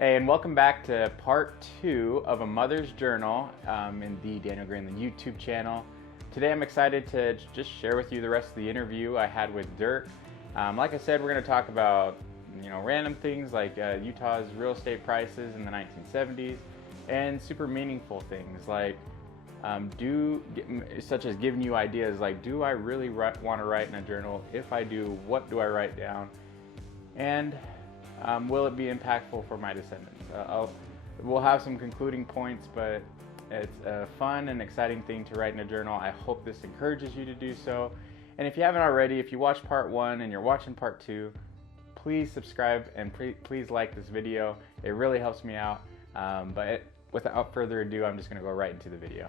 Hey, and welcome back to part 2 of A Mother's Journal in the Daniel Greenland YouTube channel. Today I'm excited to just share with you the rest of the interview I had with Dirk. Like I said, we're going to talk about random things like Utah's real estate prices in the 1970s and super meaningful things like such as giving you ideas like, do I really want to write in a journal? If I do, what do I write down? And will it be impactful for my descendants? We'll have some concluding points, but it's a fun and exciting thing to write in a journal. I hope this encourages you to do so. And if you haven't already, if you watched part 1 and you're watching part 2, please subscribe and please like this video. It really helps me out. Without further ado, I'm just going to go right into the video.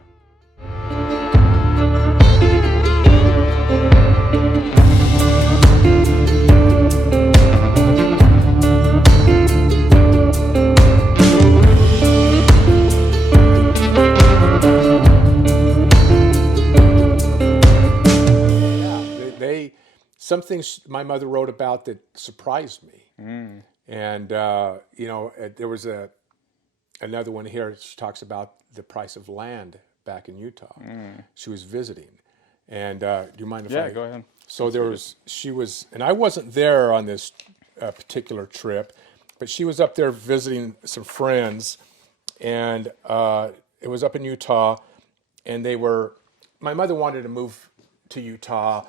Some things my mother wrote about that surprised me. And, there was another one here. She talks about the price of land back in Utah. She was visiting. And do you mind if Yeah, go ahead. So and I wasn't there on this particular trip, but she was up there visiting some friends. And it was up in Utah. And my mother wanted to move to Utah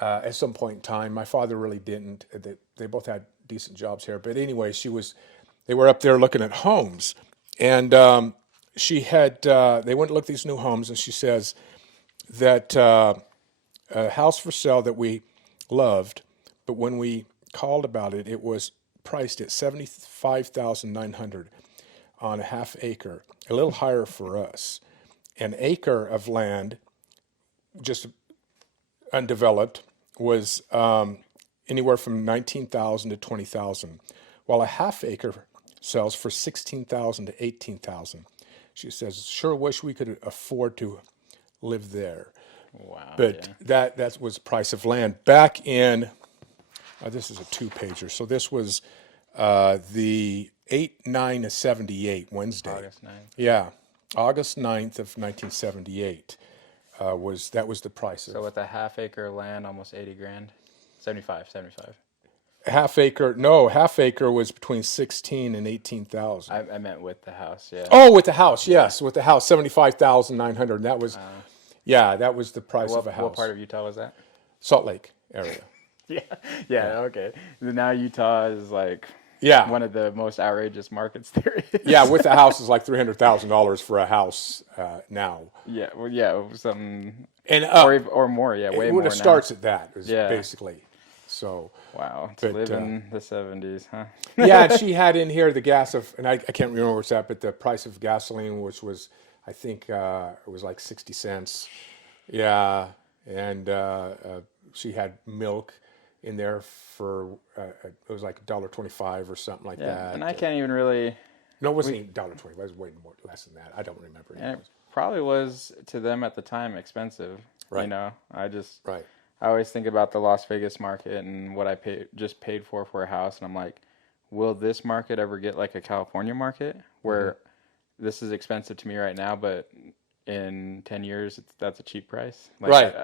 at some point in time. My father really didn't. They both had decent jobs here. But anyway, they were up there looking at homes. And they went to look at these new homes, and she says that a house for sale that we loved, but when we called about it, it was priced at $75,900 on a half acre, a little higher for us. An acre of land, just undeveloped, was anywhere from $19,000 to $20,000, while a half acre sells for $16,000 to $18,000. She says, "Sure wish we could afford to live there." Wow! But that was the price of land back in. This is a 2-pager, so this was the 8/9/78 Wednesday. August 9th. Yeah, August 9th of 1978. Was the price. So with a half acre of land, almost 80 grand, 75. Half acre was between 16 and 18,000. I meant with the house, yeah. Oh, with the house, yes, with the house, 75,900. That was, that was the price of a house. What part of Utah was that? Salt Lake area. Yeah, okay. Now Utah is like one of the most outrageous markets there is. Yeah, with the house is like $300,000 for a house now. Yeah, well, something, and or more. Yeah, way more. When it starts at that, basically. So wow, to live in the 70s, huh? Yeah, and she had in here the gas and I can't remember where it's at, but the price of gasoline, which was, I think it was like 60 cents. Yeah, and she had milk in there for it was like $1.25 or something like that. And I can't even really. No, it wasn't even $1.25. It was way more less than that. I don't remember. And it probably was to them at the time expensive. Right. I always think about the Las Vegas market and what I just paid for a house, and I'm like, will this market ever get like a California market where this is expensive to me right now, but in 10 years that's a cheap price? Like, right.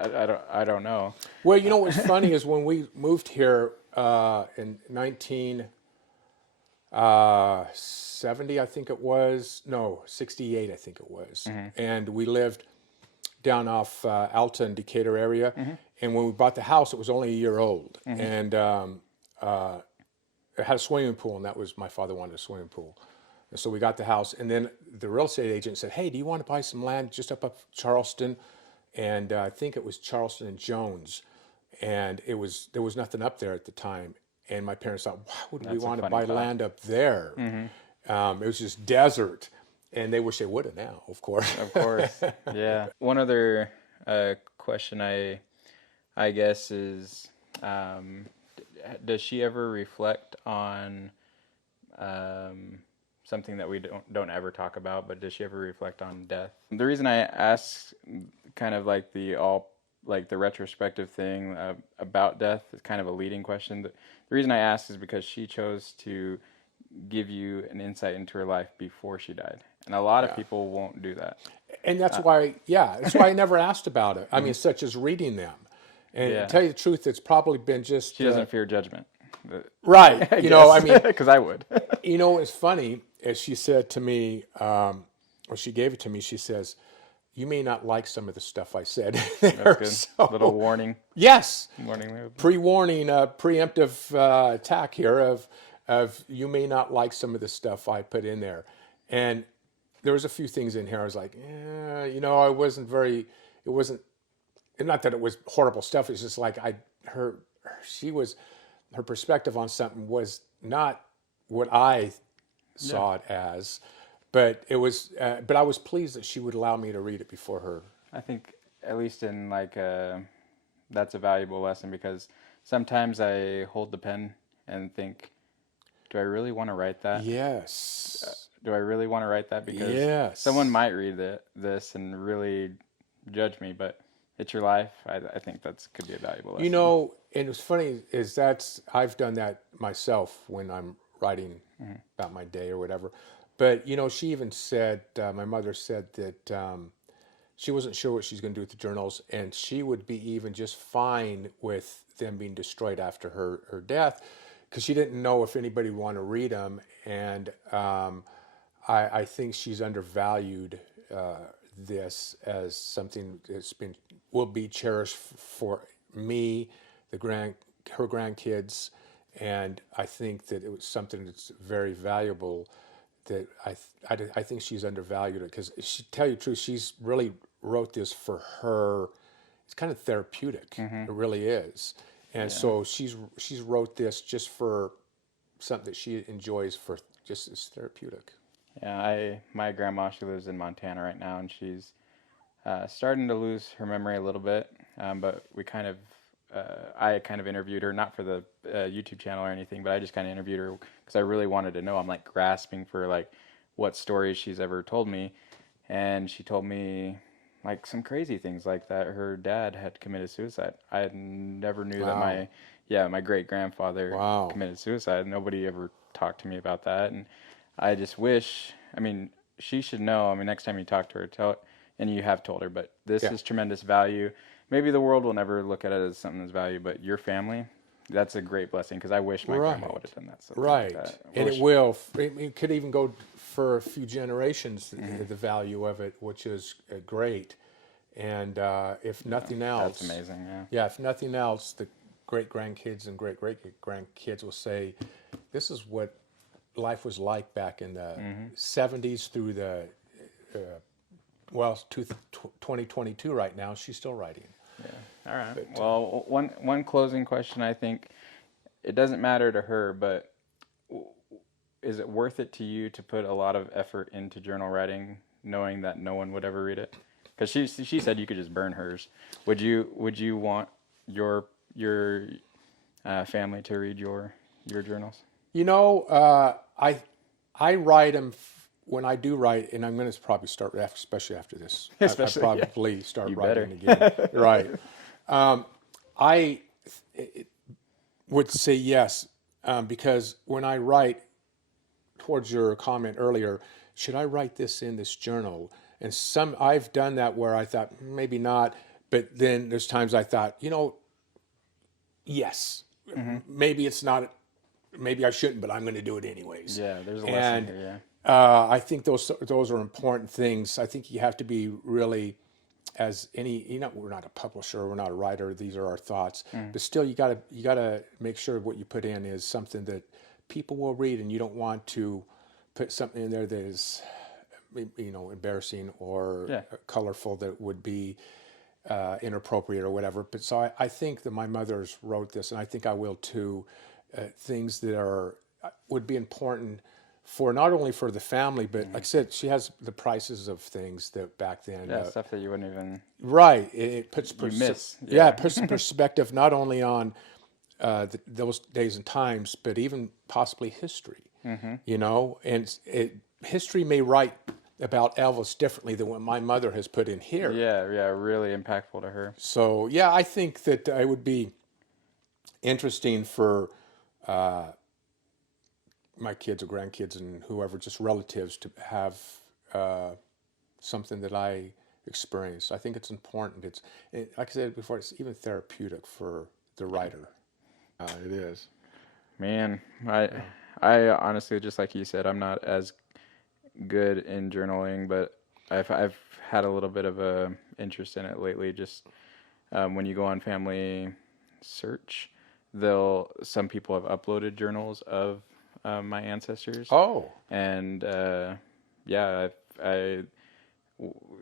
I don't know. Well, what's funny is when we moved here in 1970, I think it was. No, 68, I think it was. And we lived down off Alta and Decatur area. And when we bought the house, it was only a year old. And it had a swimming pool, and my father wanted a swimming pool. And so we got the house, and then the real estate agent said, "Hey, do you want to buy some land just up Charleston?" And I think it was Charleston and Jones. And there was nothing up there at the time. And my parents thought, why would we want to buy land up there? It was just desert. And they wish they would have now, of course. Of course, yeah. One other question I guess is, does she ever reflect on something that we don't ever talk about, but does she ever reflect on death? The reason I ask kind of like the retrospective thing about death is kind of a leading question. The reason I ask is because she chose to give you an insight into her life before she died. And a lot of Yeah. people won't do that. And that's why, yeah, that's why I never asked about it. I mean, such as reading them. And Yeah. to tell you the truth, it's probably been just She doesn't fear judgment. right. I You know, I guess, mean, because I would. you know, it's funny as she said to me, or she gave it to me. She says, "You may not like some of the stuff I said there." That's good. So, Little warning. yes, Warning. pre-warning, preemptive attack here of you may not like some of the stuff I put in there, and there was a few things in here I was like, yeah, you know, I wasn't very. It wasn't. Not that it was horrible stuff. It's just like her perspective on something was not what I saw it as, but it was. But I was pleased that she would allow me to read it before her. I think at least in like that's a valuable lesson, because sometimes I hold the pen and think, do I really want to write that? Yes. Do I really want to write that? Because Yes. someone might read this and really judge me, but it's your life. I think that's could be a valuable lesson. You know, and what's funny is I've done that myself when I'm writing about my day or whatever. But, you know, she even said, my mother said that she wasn't sure what she's going to do with the journals, and she would be even just fine with them being destroyed after her death, because she didn't know if anybody would want to read them. And I think she's undervalued this as something that's will be cherished for me, her grandkids, and I think that it was something that's very valuable. That I think she's undervalued it, because she, tell you the truth, she's really wrote this for her. It's kind of therapeutic. It really is, and so she's wrote this just for something that she enjoys, for just as therapeutic. Yeah, my grandma, she lives in Montana right now, and she's starting to lose her memory a little bit. But I kind of interviewed her, not for the YouTube channel or anything, but I just kind of interviewed her because I really wanted to know. I'm like grasping for like what stories she's ever told me, and she told me like some crazy things, like that her dad had committed suicide. I never knew that my great grandfather committed suicide. Nobody ever talked to me about that, and I just wish. I mean, she should know. I mean, next time you talk to her, and you have told her, but this is tremendous value. Maybe the world will never look at it as something that's value, but your family, that's a great blessing, because I wish my grandma would have done that. So right. Like that. And it will. It could even go for a few generations, the value of it, which is great. And if nothing else. That's amazing, yeah. Yeah, if nothing else, the great-grandkids and great-great-grandkids will say, this is what life was like back in the 70s through the, 2022 right now. She's still writing. Yeah. All right. But, well, one closing question. I think it doesn't matter to her, but is it worth it to you to put a lot of effort into journal writing, knowing that no one would ever read it? Because she said you could just burn hers. Would you want your family to read your journals? You know, I write them. When I do write, and I'm going to probably start, especially after this, I probably start you writing again. Right. I would say yes, because when I write, towards your comment earlier, should I write this in this journal? And I've done that where I thought maybe not, but then there's times I thought, you know, yes, maybe it's not, maybe I shouldn't, but I'm going to do it anyways. Yeah, there's a lesson here. Yeah. I think those are important things. I think you have to be really, as any, you know, we're not a publisher, we're not a writer. These are our thoughts, but still, you gotta make sure what you put in is something that people will read, and you don't want to put something in there that is, you know, embarrassing or colorful that would be inappropriate or whatever. But so I think that my mother's wrote this, and I think I will too. Things that would be important for not only for the family, but like I said, she has the prices of things that back then. Stuff that you wouldn't even. Right. It puts it puts some perspective not only on those days and times, but even possibly history. You know, and history may write about Elvis differently than what my mother has put in here. Yeah, really impactful to her. So yeah, I think that it would be interesting for my kids or grandkids and whoever, just relatives, to have something that I experienced. I think it's important. Like I said before, it's even therapeutic for the writer. It is. Man, I honestly, just like you said, I'm not as good in journaling, but I've had a little bit of a interest in it lately. Just when you go on Family Search, some people have uploaded journals of my ancestors. Oh, And yeah,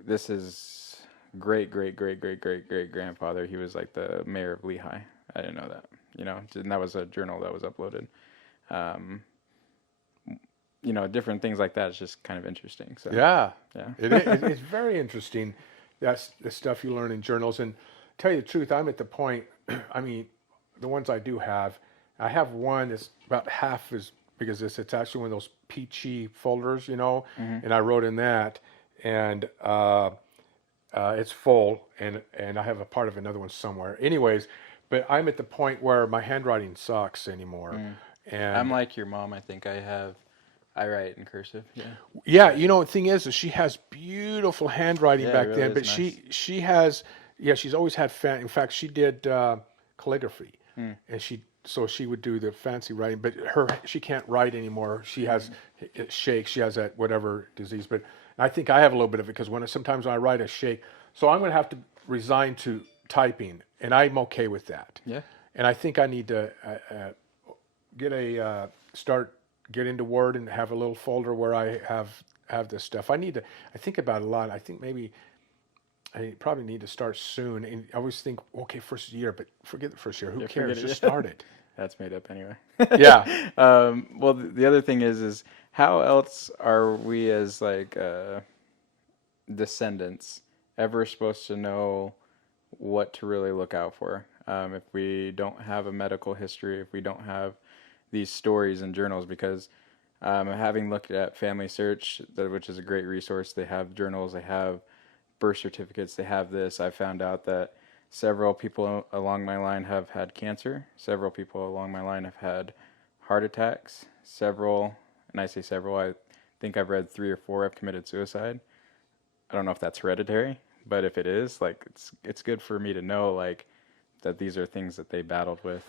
this is great grandfather. He was like the mayor of Lehigh. I didn't know that. And that was a journal that was uploaded. Um, different things like that is just kind of interesting. So yeah. yeah. It's very interesting. That's the stuff you learn in journals. And tell you the truth, I'm at the point, I mean, the ones I do have, I have one that's about half as big as this. It's actually one of those peachy folders, and I wrote in that, and it's full, and I have a part of another one somewhere. Anyways, but I'm at the point where my handwriting sucks anymore. And I'm like your mom. I think I write in cursive. Yeah. yeah, the thing is she has beautiful handwriting Yeah, it back really then, is but nice. she has, yeah, she's always had in fact, she did calligraphy, and she would do the fancy writing, but she can't write anymore. She has it shakes. She has that whatever disease, but I think I have a little bit of it because sometimes when I write, I shake. So I'm going to have to resign to typing, and I'm okay with that. Yeah. And I think I need to get into Word and have a little folder where I have this stuff. I think about it a lot. I think maybe I probably need to start soon. And I always think, okay, first year, but forget the first year. Who cares? Just start it. That's made up anyway. Yeah. Well, the other thing is how else are we as like descendants ever supposed to know what to really look out for if we don't have a medical history, if we don't have these stories and journals? Because having looked at Family Search, which is a great resource, they have journals, they have birth certificates, they have this. I found out that several people along my line have had cancer. Several people along my line have had heart attacks. Several, and I say several, I think I've read 3 or 4 have committed suicide. I don't know if that's hereditary, but if it is, like, it's good for me to know, like, that these are things that they battled with.